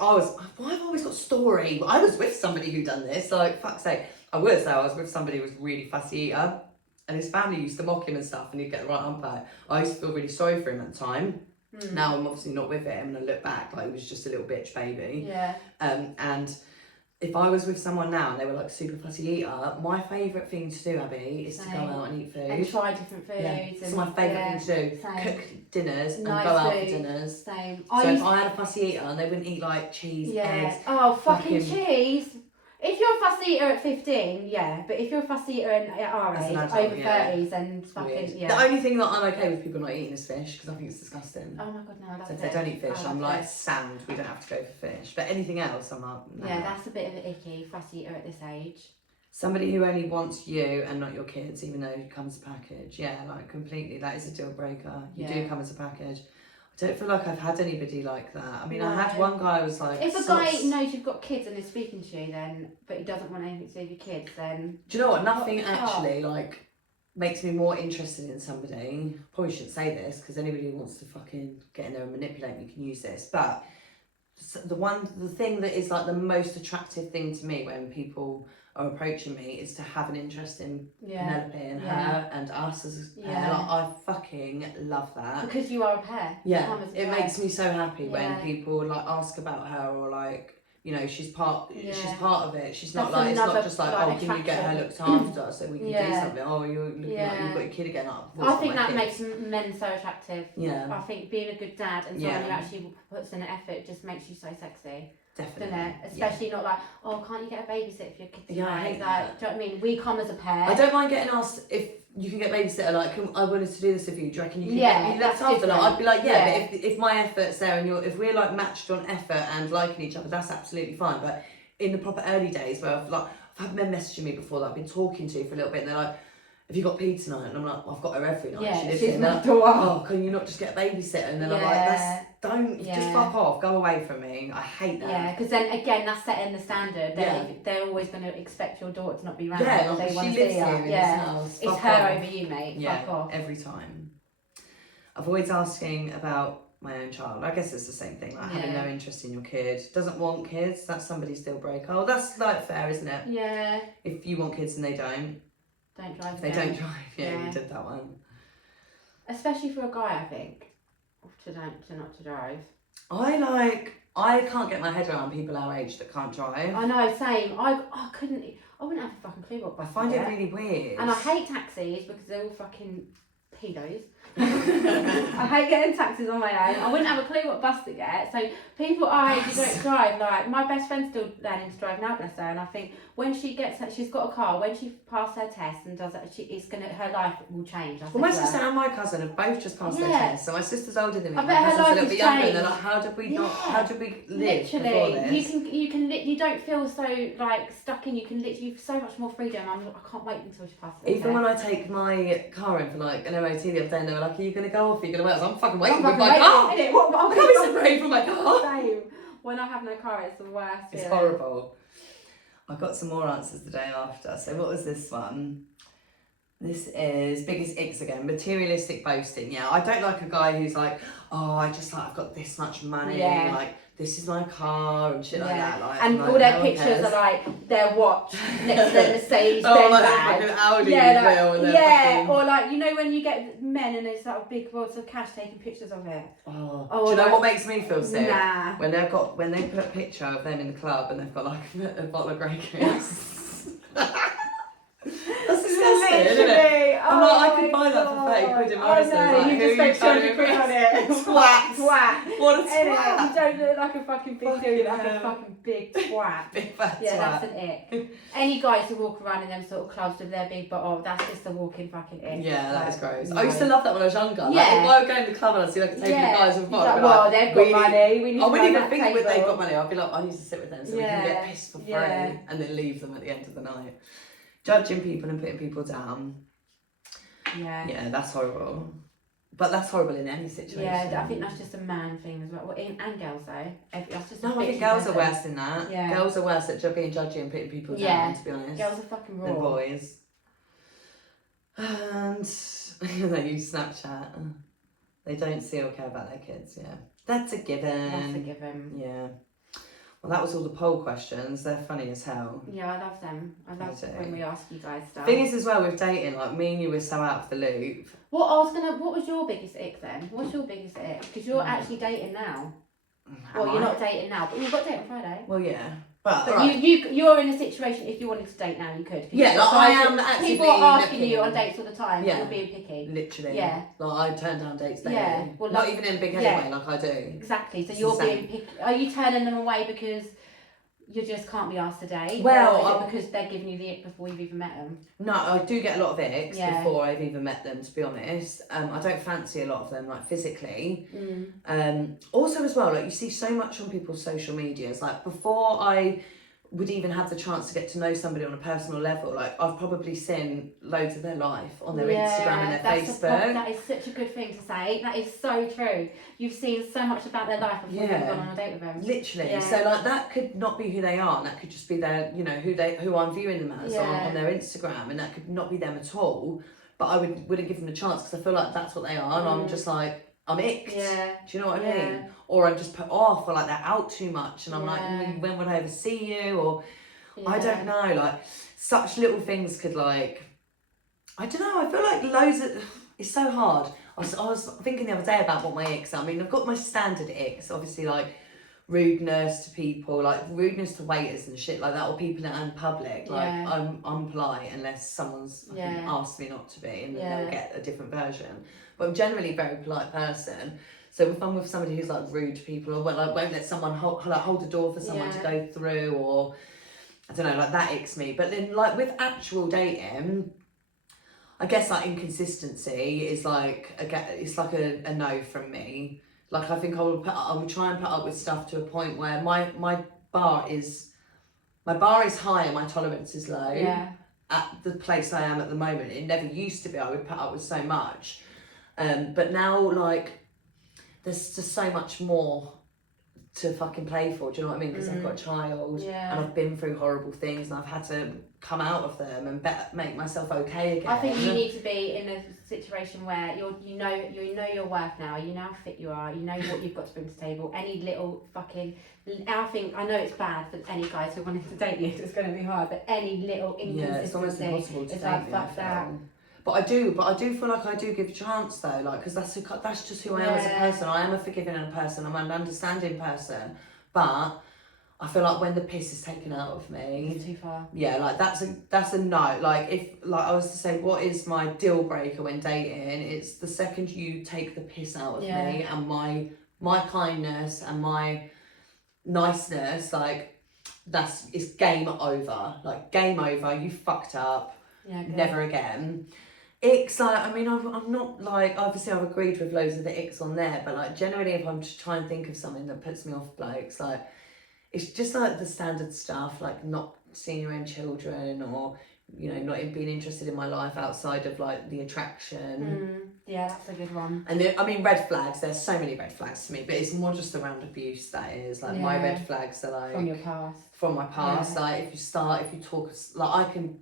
Why have I always got a story? I was with somebody who done this, like, fuck's sake. I was with somebody who was really fussy eater, and his family used to mock him and stuff, and he'd get the right umpire. I used to feel really sorry for him at the time. Now I'm obviously not with him, and I look back, like, he was just a little bitch baby. Yeah. And if I was with someone now and they were like super fussy eater, my favourite thing to do, Abby, is to go Same. out and eat food. And try different foods. Yeah, And, it's my favourite thing to do. same. Cook dinners and Nice go out for food. dinners. Same. So if I had a fussy eater and they wouldn't eat like cheese, Yeah. eggs. Oh, fucking fucking- cheese. If you're a fussy eater at 15, yeah. But if you're a fussy eater at our As an age, adult, over yeah. 30s, and fucking, Weird. yeah. The only thing that I'm okay with people not eating is fish because I think it's disgusting. Oh my god, no, that's So if a they bit- don't eat fish, I I'm love like, fish. sound, we don't have to go for fish. But anything else, I'm like, no. Yeah, that's a bit of an icky fussy eater at this age. Somebody who only wants you and not your kids, even though you come as a package. Yeah, like completely, that is a deal breaker. You do Yeah. come as a package. I don't feel like I've had anybody like that. I mean, I No. had one guy who was like... If a sort guy of- knows you've got kids and is speaking to you, then but he doesn't want anything to do with your kids, then Do you know what? Nothing What the actually like makes me more interested in somebody. Probably shouldn't say this because anybody who wants to fucking get in there and manipulate me can use this. But the thing that is like the most attractive thing to me when people are approaching me is to have an interest in Penelope and Yeah. her and us as a pair. Yeah. Like, I fucking love that. because you are a pair. Yeah, Come as a it pair. makes me so happy when Yeah. people like ask about her or like, you know, she's part of it. She's not That's like, it's not another, just like, like, oh, can you get her attraction. looked after so we can do Yeah. something? Oh, you're looking like Yeah. you've got your kid again up. I think that makes men so attractive. Yeah, I think being a good dad and someone who Yeah. actually puts in an effort just makes you so sexy, definitely. doesn't it? Especially not like, oh, can't you get a babysitter for your kids? Yeah, I tonight? hate Like, that. do you know what I mean? We come as a pair. I don't mind getting asked if you can get babysitter. Like, I wanted to do this with you. Do you reckon you can Yeah, get me that's looked after? Like, different. I'd be like, yeah, Yeah. but if my effort's there and if we're like matched on effort and liking each other, that's absolutely fine. But in the proper early days where I've had men messaging me before that I've been talking to for a little bit and they're like, have you got P tonight? And I'm like, well, I've got her every night. Yeah, She lives she's here. my Like, daughter. oh, can you not just get a babysitter? And then I'm like, just Yeah. fuck off, go away from me. I hate that. Yeah, because then again, that's setting the standard. Yeah. They're always going to expect your daughter to not be around. Yeah, or they like, want she to lives see here her. in Yeah, this house. it's Fuck her off. over you, mate. Yeah, Fuck off. every time. Avoids asking about my own child. I guess it's the same thing, like having Yeah. no interest in your kid. Doesn't want kids, that's somebody's deal breaker. Oh, that's like fair, isn't it? Yeah, If you want kids and they don't. don't drive. If they them. don't drive, yeah, Yeah. you did that one. Especially for a guy, I think, to not to drive. I can't get my head around people our age that can't drive. I know, same. I wouldn't have a fucking clue what I bus find to it get. really weird. And I hate taxis because they're all fucking pedos. I hate getting taxis on my own. I wouldn't have a clue what bus to get. So people our age who don't drive, like my best friend's still learning to drive now, bless her. And I think when she gets, she's got a car. When she passes her test and does that, her life will change. Well, my sister and my cousin have both just passed their test. So my sister's older than me. I My bet her cousin's a life little has bit younger. changed. And they're like, how did we live before Literally, this? you don't feel so like stuck in. You can literally have so much more freedom. I can't wait until she passes. Even when I take my car in for like an MOT the other day, and they were like, "Are you gonna go off? Are you gonna wait?" I was like, "I'm fucking waiting with my car. I can't be separated from my car." Same. When I have no car, it's the worst. It's feeling. horrible. I got some more answers the day after. So what was this one? This is biggest icks again. Materialistic boasting. Yeah, I don't like a guy who's like, "Oh, I've got this much money. Yeah. Like this is my car and shit like that." Like, and like, all their no one pictures cares. are like their watch next to their Mercedes Oh, Benz like bag. fucking Audi Yeah, wheel and like, they're fucking- or like you know when you get men and there's like big wads of cash taking pictures of it. Oh, Oh, do you know like- what makes me feel sick? Nah. When they put a picture of them in the club and they've got like a bottle of Grey Goose. That's disgusting, isn't it? I'm like, I could buy that for 30 quid in Morrison's. Like, you who just are you make trying to 200 quid on it. Twat. Twat. What a Anyway, twat. you don't look like a fucking big dude, you look like Fucking a fucking big twat. Big fat Yeah, twat. that's an ick. Any guys who walk around in them sort of clubs with their big bottle, that's just a walking fucking ick. Yeah, that is Like, gross. no. I used to love that when I was younger. Like, Yeah. if I would go in the club and I'd see like a table of guys with a bottle, Like, I'd be well, like, they've got we need- money. We need I to wouldn't run even that think that table. they've got money. I'd be like, I need to sit with them so we can get Yeah. pissed for free Yeah. and then leave them at the end of the night. Judging people and putting people down. Yeah. Yeah, that's horrible. But that's horrible in any situation. Yeah, I think that's just a man thing as well. And girls though. That's just a No, I think bitchy girls are person. worse than that. Yeah. Girls are worse at being judgy and putting people Yeah. down, to be honest, Girls are fucking raw. than boys. And they use Snapchat. They don't see or care about their kids, yeah. That's a given. That's a given. Yeah. Well, that was all the poll questions. They're funny as hell. Yeah, I love them. I love Me too. when we ask you guys stuff. Thing is, as well, with dating, like, me and you were so out of the loop. What was your biggest ick then? What's your biggest ick? Because you're actually dating now. Well, you're not dating now, but you've got to date on Friday. Well, yeah. But But you're in a situation, if you wanted to date now, you could. 'Cause Yeah, you've like, got I guys am that- actively People are asking looking. you on dates all the time. Yeah. You're being picky. literally. Yeah. Like, I turn down dates daily. Yeah, well, not like- even in a big headed yeah. way, like I do. Exactly. So It's you're insane. being picky. Are you turning them away because you just can't be asked to date? Well, or is I'll- it because they're giving you the ick before you've even met them? No, I do get a lot of icks Yeah. before I've even met them, to be honest. I don't fancy a lot of them, like, physically. Also, as well, like, you see so much on people's social medias. Like, before I would even have the chance to get to know somebody on a personal level, like, I've probably seen loads of their life on their Instagram and their Facebook. That is such a good thing to say. That is so true. You've seen so much about their life before you've Yeah. gone on a date with them. Literally. Yeah. So, like, that could not be who they are, and that could just be their, you know, who I'm viewing them as Yeah. on their Instagram, and that could not be them at all. But I wouldn't give them a chance because I feel like that's what they are, and I'm just like, I'm icked. Yeah. Do you know what I Yeah. mean? Or I'm just put off, or like they're out too much, and I'm like, Yeah. when would I ever see you? Or I Yeah. don't know, like, such little things could, like, I don't know, I feel like loads of, it's so hard. I was thinking the other day about what my icks are. I mean, I've got my standard icks, obviously, like rudeness to people, like rudeness to waiters and shit like that, or people in public. Like, Yeah. I'm polite unless someone's Yeah. asked me not to be, and then Yeah. they'll get a different version. But I'm generally a very polite person. So if I'm with somebody who's like rude to people, or like won't let someone hold the door for someone to Yeah. go through, or I don't know, like that icks me. But then, like, with actual dating, I guess like inconsistency is like it's like a no from me. Like, I think I would try and put up with stuff to a point where my bar is high and my tolerance is low. Yeah. At the place I am at the moment, it never used to be. I would put up with so much, but now, like, there's just so much more to fucking play for. Do you know what I mean? Because I've got a child, Yeah. and I've been through horrible things, and I've had to come out of them and make myself okay again. I think you need to be in a situation where you know your worth now. You know how fit you are. You know what you've got to bring to the table. Any little fucking, I know it's bad for any guys who wanted to date you. It's going to be hard, but any little it's almost inconsistency impossible to is date like me, I fuck that. feel. But I do feel like I do give a chance though, like, because that's just who I am as a Yeah. person. I am a forgiving person. I'm an understanding person, but I feel like when the piss is taken out of me, It's too far. yeah, like that's a no. Like if like I was to say, what is my deal breaker when dating? It's the second you take the piss out of me and my kindness and my niceness, like it's game over. Like game over. You fucked up. Yeah. Good. Never again. Icks, like, I mean, I'm not like, obviously I've agreed with loads of the icks on there, but like generally if I'm just trying to think of something that puts me off blokes, like it's just like the standard stuff, like not seeing your own children, or you know, not being interested in my life outside of like the attraction. Yeah, that's a good one. And I mean, red flags, there's so many red flags to me, but it's more just around abuse that is. Like my red flags are like from your past. From my past. Like if you talk, like I can,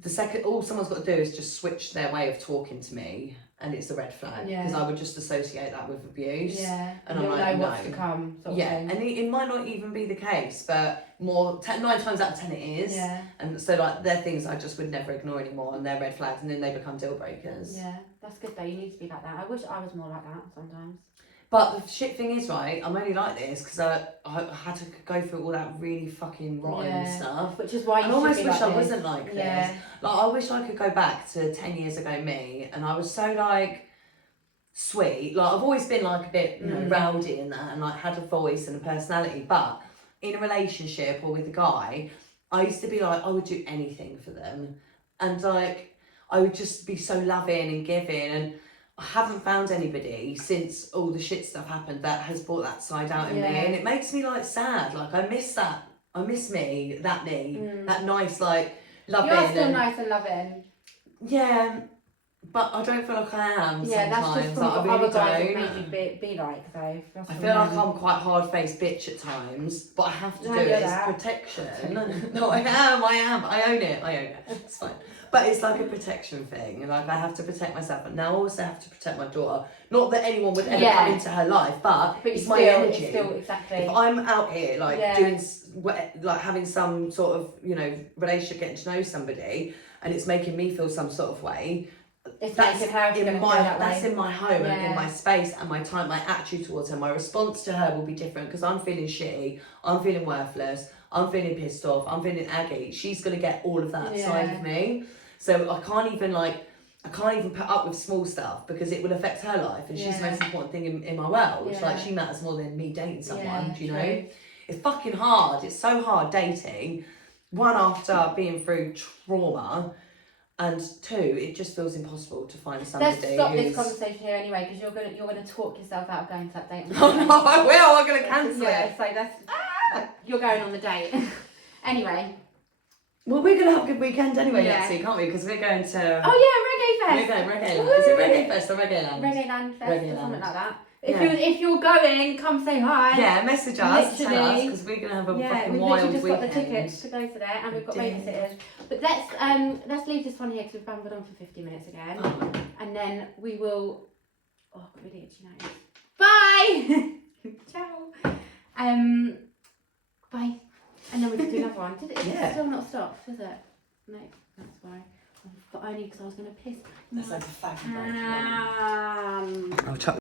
the second, all someone's got to do is just switch their way of talking to me, and it's a red flag, because I would just associate that with abuse. Yeah, and you'll I'm like, know what's to come. Sort of thing. And it might not even be the case, but 9 times out of 10 it is. Yeah. And so like they're things I just would never ignore anymore, and they're red flags, and then they become deal breakers. Yeah, that's good though. You need to be like that. I wish I was more like that sometimes. But the shit thing is, right, I'm only like this because I had to go through all that really fucking rotten stuff. Which is why you I almost should be wish like I this. wasn't like this. Yeah. Like I wish I could go back to 10 years ago me, and I was so like sweet. Like I've always been like a bit, you know, rowdy and that, and like had a voice and a personality. But in a relationship or with a guy, I used to be like, I would do anything for them, and like I would just be so loving and giving, and I haven't found anybody since all the shit stuff happened that has brought that side out in me, and it makes me like sad. Like I miss that. I miss me, that nice like loving. You're still nice and loving. Yeah, but I don't feel like I am. Yeah, that's just sometimes. from Like, what I other really guys have don't. made you be like though. That's I from feel like them. I'm quite hard-faced bitch at times, but I have to No, do it. you're It's that. protection. No, I am. I own it. It's fine. But it's like a protection thing, and like I have to protect myself, and now I also have to protect my daughter. Not that anyone would ever come into her life, but it's my energy. It's still, exactly. If I'm out here like doing like having some sort of, you know, relationship, getting to know somebody, and it's making me feel some sort of way, that's in my home and in my space and my time, my attitude towards her, my response to her will be different, because I'm feeling shitty, I'm feeling worthless, I'm feeling pissed off, I'm feeling aggy. She's gonna get all of that side of me, so I can't even put up with small stuff, because it will affect her life, and she's the most important thing in my world. Like she matters more than me dating someone. Do you know? It's fucking hard. It's so hard dating. One, after being through trauma. And two, it just feels impossible to find somebody. Let's stop this conversation here anyway, because you're gonna talk yourself out of going to that date. Oh no, I will. I'm gonna cancel it. So that's you're going on the date. Anyway. Well, we're gonna have a good weekend anyway, Lexi, can't we? Because we're going to. Oh yeah, Reggae Fest. We're going Reggae Land. Is it Reggae Fest or Reggae Land? Reggae Land Fest Reggae or something Land. like that. If you're going, come say hi. Yeah, message us, tell us, Literally. because we're gonna have a Yeah, fucking we've wild literally just weekend. got the tickets to go to there, and we've got babysitters. But let's leave this one here, because we've rambled on for 50 minutes again, and then we will. Oh, I've got really itchy nose. Bye. Ciao. Bye. And then we can do another one. Did it still not stop? Does it? No, that's why. But only because I was gonna piss. That's like a fucking Um, I'll chuck